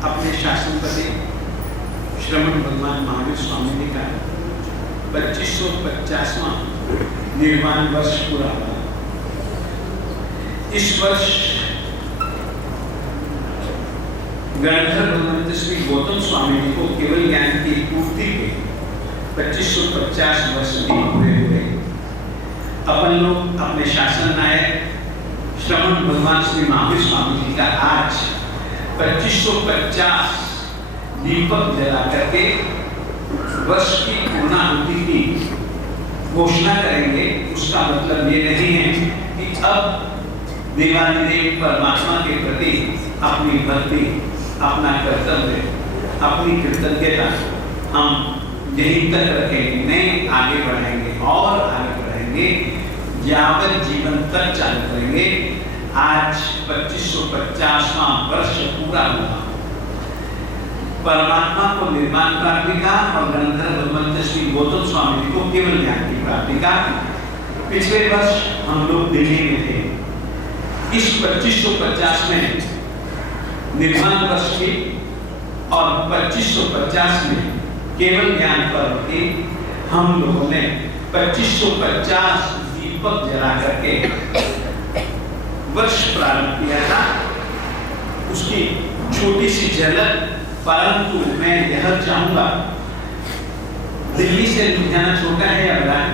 अपने शासनपति श्रमण भगवान महावीर स्वामी जी का 2550वां निर्वाण वर्ष पूरा हुआ। इस वर्ष गणधर भगवंत श्री गौतम स्वामी जी को केवल ज्ञान की पूर्ति के 2550 वर्ष भी पूरे हुए। अपन लोग अपने शासन नायक श्रमण भगवान श्री महावीर स्वामी जी का आज 2550 दीपक जला करके वर्ष की पूर्णाहुति की घोषणा करेंगे। उसका मतलब ये नहीं है कि अब देवाधिदेव परमात्मा के प्रति अपनी भक्ति, अपना कर्तव्य, अपनी कृतज्ञता हम यहीं तक रखेंगे, नहीं आगे बढ़ेंगे और आगे बढ़ेंगे, यावत जीवन तक चालू करेंगे। आज 2550वां वर्ष पूरा हुआ। परमात्मा को निर्वाण प्राप्ति का और गणधर भगवंत श्री गौतम स्वामी जी को केवल ज्ञान की प्राप्ति का। पिछले वर्ष हम लोग दिल्ली में थे। इस 2550 में निर्वाण वर्ष की और 2550 में केवल ज्ञान पर्व की हम लोगों ने 2550 दीपक जला करके वर्ष प्रारंभ किया था। उसकी छोटी सी झलक, परंतु मैं यह चाहूंगा, दिल्ली से लुधियाना छोटा है या बड़ा है?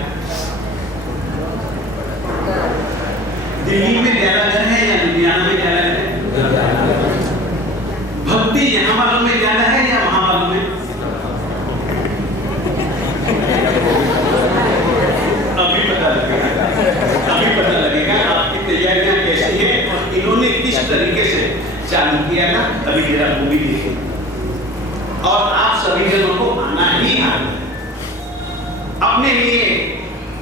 दिल्ली में ज्यादा घर है या लुधियाना में ज्यादा घर है? भक्ति यहाँ वालों में ज्यादा है या वहां वालों में? अभी पता लगेगा आपकी तैयारियां कैसी है और इन्होंने किस तरीके से चालू किया ना। अभी जरा वो भी देखिए और आप सभी जनों को आना ही आना है। अपने लिए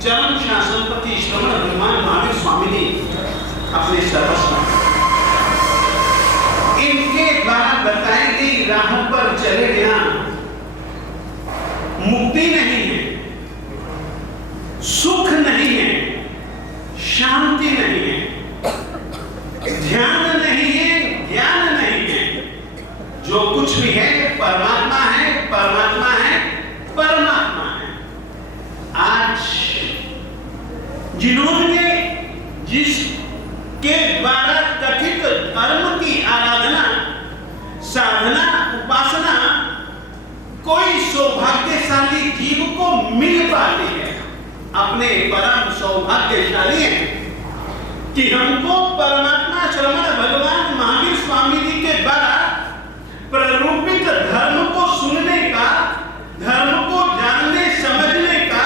चरम शासनपति श्रमण भगवान महावीर स्वामी जी अपने सर्वस्व, इनके द्वारा बताई गई राह पर चले बिना मुक्ति नहीं है, सुख नहीं है, शांति नहीं है, ध्यान नहीं है, ज्ञान नहीं है। जो कुछ भी है परमात्मा है, परमात्मा है, परमात्मा है। आज जिन्होंने जिसके द्वारा कथित धर्म की आराधना, साधना, उपासना कोई सौभाग्यशाली जीव को मिल पाती है, अपने परम सौभाग्यशाली हैं कि हमको परमात्मा श्रमण भगवान महावीर स्वामी जी के द्वारा प्ररूपित धर्म को सुनने का, धर्म को जानने समझने का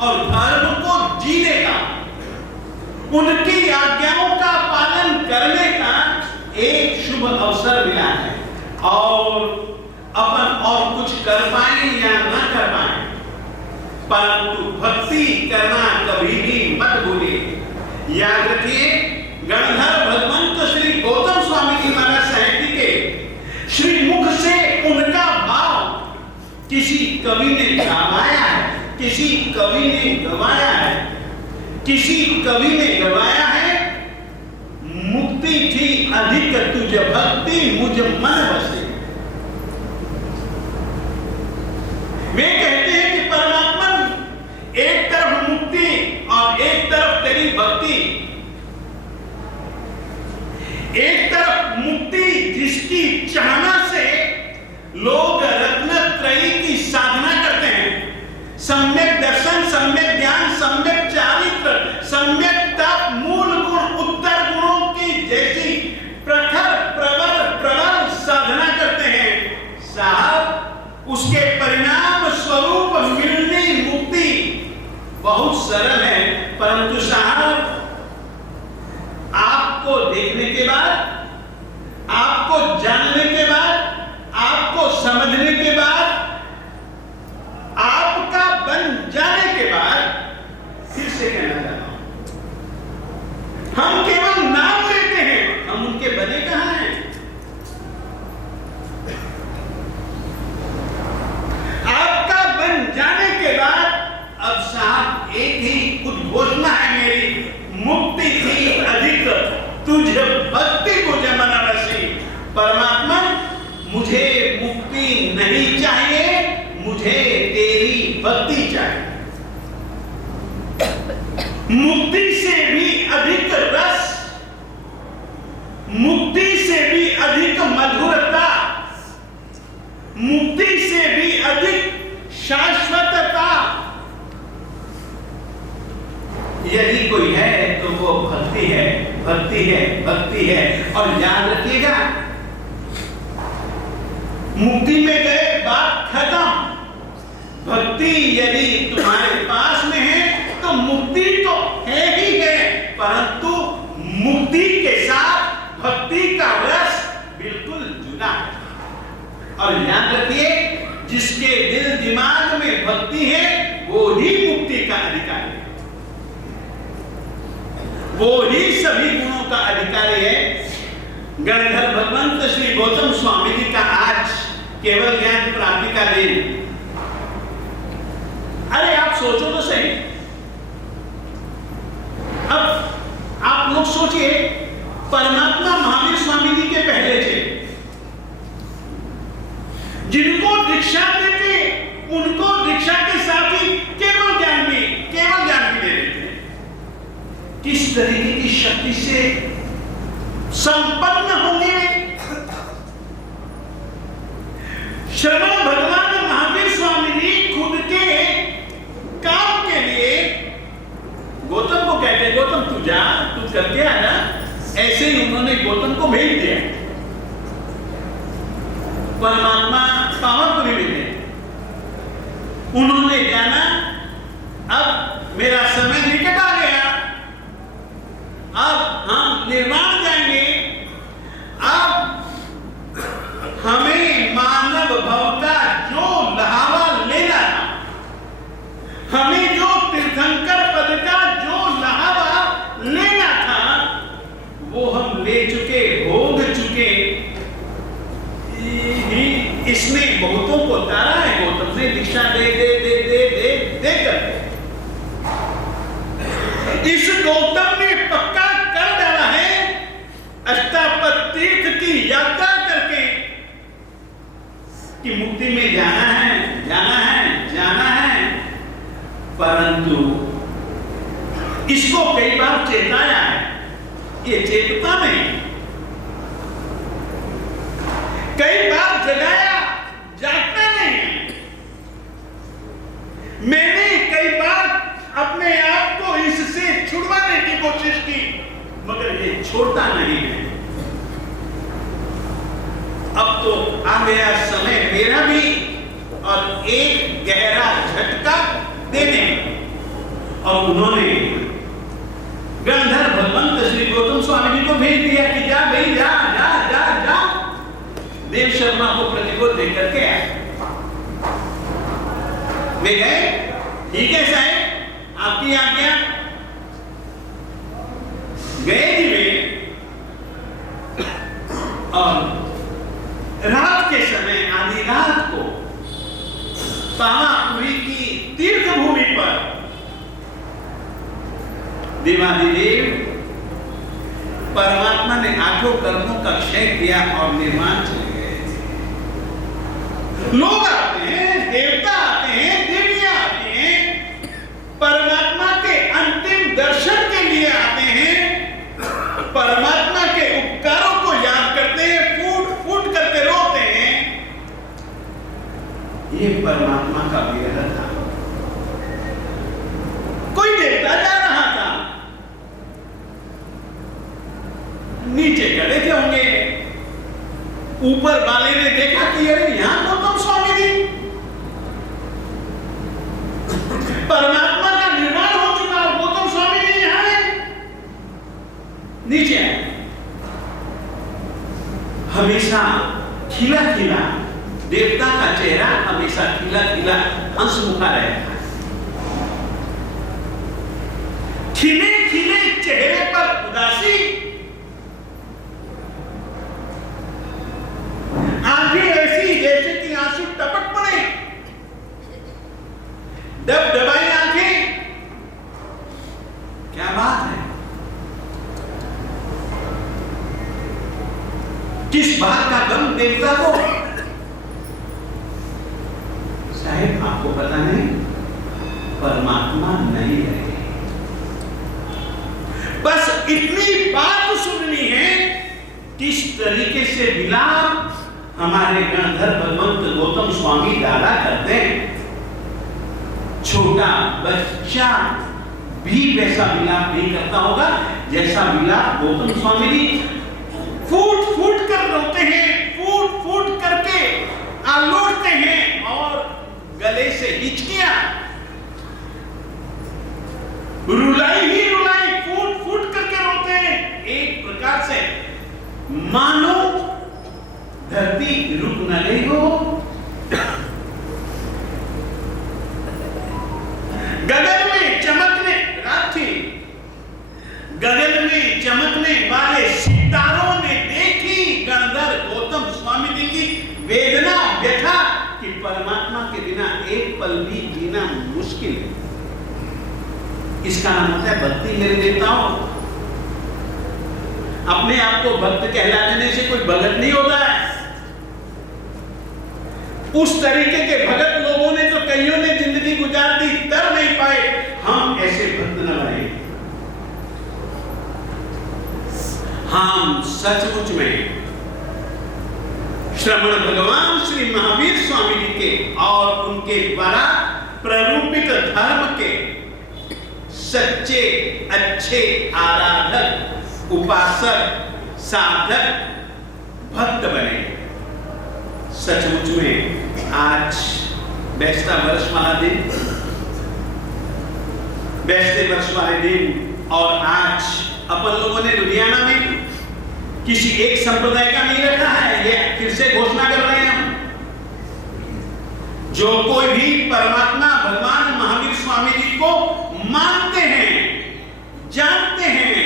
और धर्म को जीने का, उनकी आज्ञाओं का पालन करने का एक शुभ अवसर मिला है। और अपन और कुछ कर पाए या न कर पाए, परंतु भक्ति करना कभी भी मत भूलिए। याद रखिए, गणधर भगवंत श्री गौतम स्वामी जी महाराज साहित्य के श्री मुख से उनका भाव किसी कवि ने गवाया है, किसी कवि ने गवाया है, किसी कवि ने गवाया है। मुक्ति थी अधिक तुझ भक्ति मुझ मन बसे। वे कहते हैं कि परमात्मा एक तरफ मुक्ति और एक तरफ तेरी भक्ति, एक तरफ मुक्ति जिसकी चाहना से लोग रत्नत्रयी की साधना करते हैं, सम्यक दर्शन, सम्यक ज्ञान, सम्यक चारित्र, सम्यक तप, मूल गुण, उत्तर गुणों की जैसी प्रखर प्रबल साधना करते हैं। साहब, उसके परिणाम स्वरूप मिलनी मुक्ति बहुत सरल है, परंतु साहब आपको देखने के बाद, आप मुझे मुक्ति नहीं चाहिए, मुझे तेरी भक्ति चाहिए। मुक्ति से भी अधिक रस, मुक्ति से भी अधिक मधुरता, मुक्ति से भी अधिक शाश्वतता यदि कोई है तो वो भक्ति है, भक्ति है, भक्ति है। और याद रखिएगा, मुक्ति में गए बात खत्म। भक्ति यदि तुम्हारे पास में है तो मुक्ति तो है ही है, परंतु मुक्ति के साथ भक्ति का रस बिल्कुल जुड़ा है। और याद रखिए, जिसके दिल दिमाग में भक्ति है वो ही मुक्ति का अधिकारी है, वो ही सभी गुणों का अधिकारी है। गणधर भगवंत श्री गौतम स्वामी जी का आज केवल ज्ञान प्राप्ति का दिन। अरे आप सोचो तो सही, अब आप लोग सोचिए, परमात्मा महावीर स्वामी जी के पहले थे, जिनको दीक्षा देते उनको दीक्षा के साथ ही केवल ज्ञान भी दे देते। किस तरीके की शक्ति से संपन्न होंगे श्रवण भगवान महावीर स्वामी जी खुद के काम के लिए गौतम को कहते, गौतम तू जा, तू करके आना। ऐसे ही उन्होंने गौतम को भेज दिया। परमात्मा पावनपुरी में गए, उन्होंने जाना अब मेरा समय निकट आ गया, अब हम निर्वाण जाएंगे, अब हमें मानव भव का जो लहावा लेना था, हमें जो तीर्थंकर पद का जो लहावा लेना था, वो हम ले चुके, भोग चुके। इसने बहुतों को तारा है, गौतम ने दीक्षा दे दे दे दे दे दे कर इस गौतम ने पक्का कर डाला है अष्टापद तीर्थ की यात्रा करके कि मुक्ति में जाना है, जाना है, जाना है। परंतु इसको कई बार चेताया है, ये चेतता नहीं, कई बार जगाया, जागता नहीं है। मैंने कई बार अपने आप को इससे छुड़वाने की कोशिश की, मगर ये छोड़ता नहीं है। अब तो आ गया समय मेरा भी और एक गहरा झटका देने। और उन्होंने गणधर भगवंत श्री गौतम स्वामी जी को भेज दिया कि जा भाई, जा जा जा जा। देव शर्मा को प्रतिबोध देकर के आए, वे गए, ठीक है साहब आपकी आज्ञा। गए जी वे, और रात के समय, आधी रात को पावापुरी की तीर्थ भूमि पर देवाधिदेव परमात्मा ने आठों कर्मों का क्षय किया और निर्माण चले गए। लोग आते हैं, देवता आते हैं, देवियां आते हैं, परमात्मा के अंतिम दर्शन के लिए आते हैं, परमात्मा के उपकारों को याद करते हैं, फूट फूट करके रोते हैं। ये परमात्मा का विरह था। कोई देवता जा रहा था, नीचे खड़े थे होंगे, ऊपर वाले ने देखा कि अरे यहां गौतम स्वामी जी, परमात्मा का निर्माण हो चुका, गौतम स्वामी जी यहां है। नीचे आए, हमेशा खिला खिला देवता का चेहरा हमेशा खिला खिला हंसमुखा रहता है। खिले खिले चेहरे पर उदासी, आंखें ऐसी जैसे कि आंसू टपक पड़े, दबदबाई आंखें। क्या बात है, किस बात का गम देवता को? पता नहीं परमात्मा नहीं रहे। बस इतनी बात सुननी है, किस तरीके से विलाप हमारे गणधर भगवंत गौतम स्वामी दादा करते हैं। छोटा बच्चा भी वैसा विलाप नहीं करता होगा जैसा विलाप गौतम स्वामी जी फूट फूट कर रोते हैं, फूट फूट करके आलोड़ते हैं और गले से हिचकियां रुलाई ही रुलाई फूट फूट करके रोते हैं। एक प्रकार से मानो धरती रुक न गई हो, गगन में चमकने रात थी, गगन में चमकने वाले सितारों ने देखी गणधर गौतम स्वामी जी की वेदना व्यथा कि परमात्मा के बिना एक पल भी जीना मुश्किल है। इसका नाम होता है भक्ति मेरे देवताओं। अपने आप को भक्त कहला देने से कोई भगत नहीं होता है। उस तरीके के भगत लोगों ने तो कईयों ने जिंदगी गुजार दी, तर नहीं पाए। हम ऐसे भक्त न बने। हम सचमुच में श्रमण भगवान श्री महावीर स्वामी जी के और उनके द्वारा प्ररूपित धर्म के सच्चे अच्छे आराधक उपासक साधक भक्त बने। सचमुच में आज बैसता वर्ष वाला दिन, बैसते वर्ष वाले दिन और आज अपन लोगों ने लुधियाना में किसी एक संप्रदाय का नहीं रखा है, ये फिर से घोषणा कर रहे हैं हम। जो कोई भी परमात्मा भगवान महावीर स्वामी जी को मानते हैं, जानते हैं,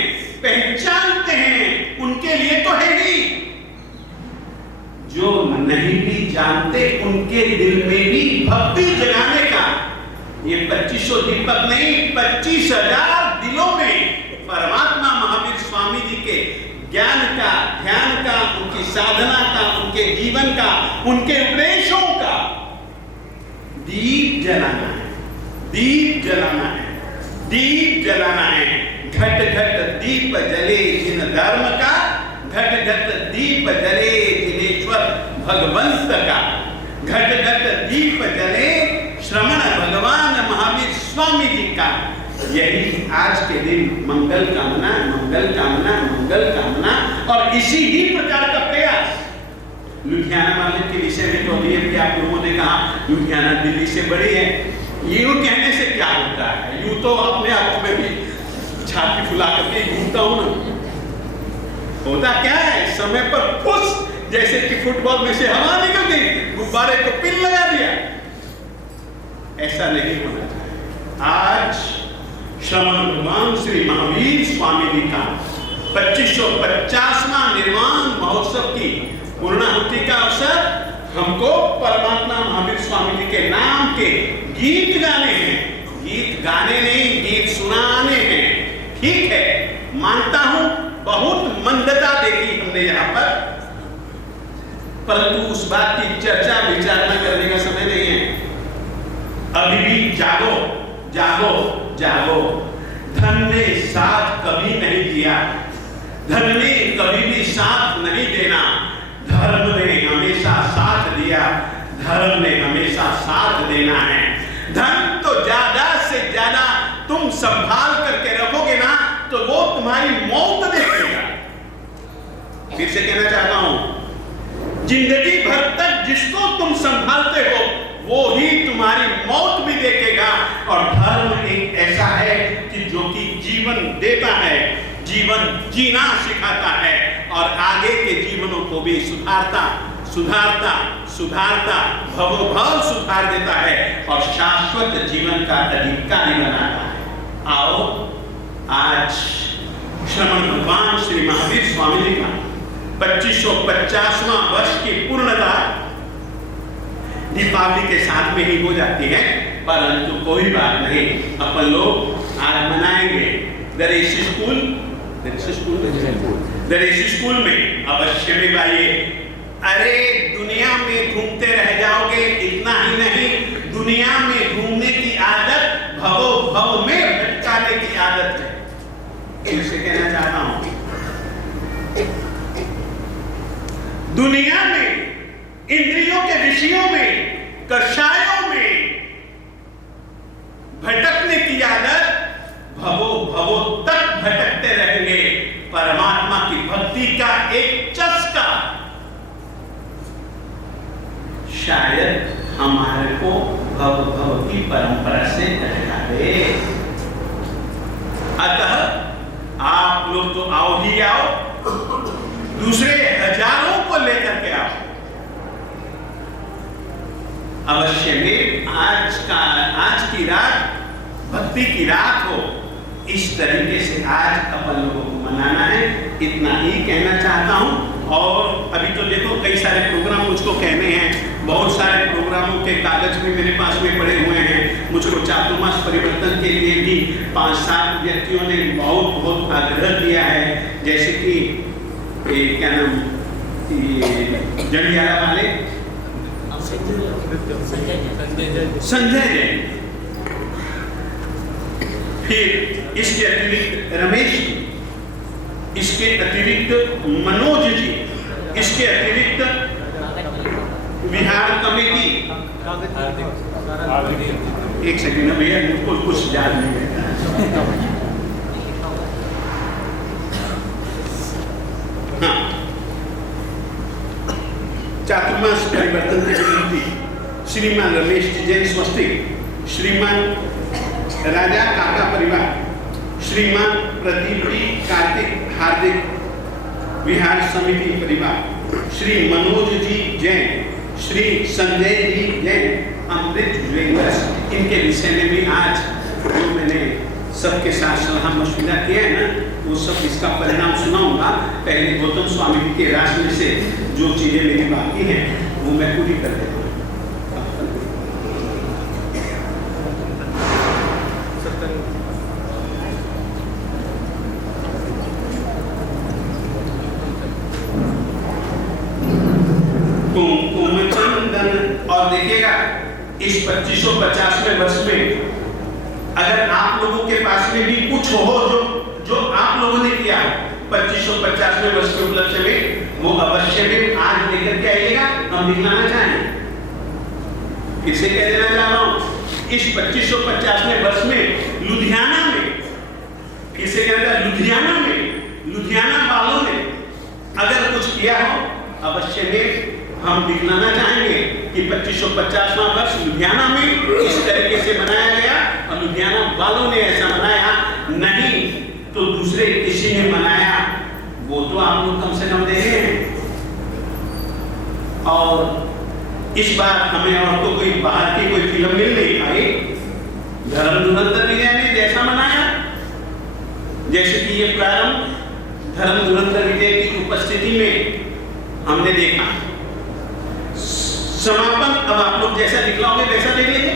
पहचानते हैं, उनके लिए तो है ही। जो नहीं भी जानते उनके दिल में भी भक्ति जगाने का ये 2500 दीपक नहीं, 25,000 दिलों में परमात्मा महावीर स्वामी जी के ज्ञान का, ध्यान का, उनकी साधना का, उनके जीवन का, उनके उपदेशों का दीप जलाना है, दीप जलाना है, दीप जलाना है। घट घट दीप जले जिन धर्म का, घट घट दीप जले जिनेश्वर भगवंत का, घट घट दीप जले श्रमण भगवान महावीर स्वामी जी का। यही आज के दिन मंगल कामना, मंगल कामना, मंगल कामना और इसी ही प्रकार का प्रयास लुधियाना वाले के विषय में तो अभी आप लोगों ने कहा लुधियाना दिल्ली से बड़ी है। यूं कहने से क्या होता है, यूं तो अपने आप में भी छाती फुला करके घूमता हूं ना। होता क्या है, समय पर फुस जैसे कि फुटबॉल में से हवा निकल गई, गुब्बारे को पिन लगा दिया। ऐसा नहीं होना चाहिए। आज श्रमण भगवान श्री महावीर स्वामी जी का 2550वां निर्वाण महोत्सव की पूर्णाहुति का अवसर हमको परमात्मा महावीर स्वामी जी के नाम के गीत गाने हैं। गीत गाने नहीं, गीत सुनाने हैं। ठीक है, मानता हूं बहुत मंदता देखी हमने यहाँ पर, परंतु उस बात की चर्चा विचारणा करने का समय नहीं है। अभी भी जागो, जागो, जागो। धन ने साथ कभी नहीं दिया, धन ने कभी भी साथ नहीं देना। धर्म ने हमेशा साथ दिया, धर्म ने हमेशा साथ देना है। धन तो ज्यादा से ज्यादा तुम संभाल करके रखोगे ना तो वो तुम्हारी मौत देखेगा। फिर से कहना चाहता हूं, जिंदगी भर तक जिसको तुम संभालते हो वो ही तुम्हारी मौत भी देखेगा। और धर्म एक ऐसा है कि जो कि जीवन देता है, जीवन जीना सिखाता है और आगे के जीवनों को भी सुधारता सुधारता सुधारता भवोभव सुधार देता है और शाश्वत जीवन का अधिकारी बनाता है। आओ आज श्रमण भगवान श्री महावीर स्वामी जी का 2550वां वर्ष की पूर्णता दीपावली के साथ में ही हो जाती है, परंतु कोई बात नहीं, अपन लोग आज मनाएंगे। दरेसी स्कूल में अवश्य में आइए। अरे दुनिया में घूमते रह जाओगे, इतना ही नहीं दुनिया में घूमने की आदत भवो भव में भटकाने की आदत है। इसे कहना चाहता हूं, दुनिया में इंद्रियों के विषयों में, कषायों में भटकने की आदत भवो भवो तक भटकते रहेंगे। परमात्मा की भक्ति का एक चस्का शायद हमारे को भव भव की परंपरा से हटा दे। अतः आप लोग तो आओ ही आओ, दूसरे हजारों को लेकर के आओ। अवश्य में आज की रात भक्ति की रात हो, इस तरीके से आज अपन लोगों को मनाना है। इतना ही कहना चाहता हूं। और अभी तो देखो कई सारे प्रोग्राम मुझको कहने हैं, बहुत सारे प्रोग्रामों के कागज भी मेरे पास में पड़े हुए हैं। मुझको चातुर्मास परिवर्तन के लिए भी 5-7 व्यक्तियों ने बहुत आग्रह किया है, जैसे कि क्या नाम जंडियाला वाले संजय जैन, फिर इसके अतिरिक्त रमेश जी, इसके अतिरिक्त मनोज जी, इसके अतिरिक्त बिहार कमेटी। एक सेकंड भैया, मुझको कुछ याद नहीं है। हाँ, चातुर्मास परिवर्तन की समिति श्रीमान रमेश जी जैन स्वस्तिक, श्रीमान राजा काका परिवार, श्रीमान प्रदीप जी कार्तिक हार्दिक विहार समिति परिवार, श्री मनोज जी जैन, श्री संजय जी जैन, अमृत ज्वेलर्स, इनके विषय में भी आज जो मैंने सबके साथ सलाह मशविरा किया है ना, वो सब इसका परिणाम सुनाऊंगा। पहले गौतम स्वामी जी के राशि से जो चीजें मेरी बाकी हैं वो मैं पूरी कर देता हूँ। कुमकुम चंदन, और देखिएगा इस 2550वें वर्ष में अगर आप लोगों के पास में भी कुछ हो जो आप लोगों ने किया 2550वें वर्ष के उपलक्ष्य में, वो अवश्य में आज लेकर के आइएगा। हम दिखलाना चाहेंगे, फिर से कह देना चाह रहा हूं, इस 2550वें वर्ष में लुधियाना में, फिर से कहता लुधियाना में, लुधियाना वालों ने अगर कुछ किया हो, अवश्य में हम दिखलाना चाहेंगे कि 2550वां वर्ष लुधियाना में इस तरीके से मनाया गया और लुधियाना वालों ने ऐसा मनाया, नहीं तो दूसरे किसी ने मनाया, वो तो आप लोग कम से कम दे रहे हैं। और इस बार हमें और तो कोई बाहर की कोई फिल्म मिल नहीं पाई। धर्म धुरंधर विजय ने जैसा मनाया, जैसे कि ये प्रारंभ धर्म धुरंधर विजय की उपस्थिति में हमने देखा, समापन अब आप लोग जैसा दिखलाओगे वैसा देख लेंगे।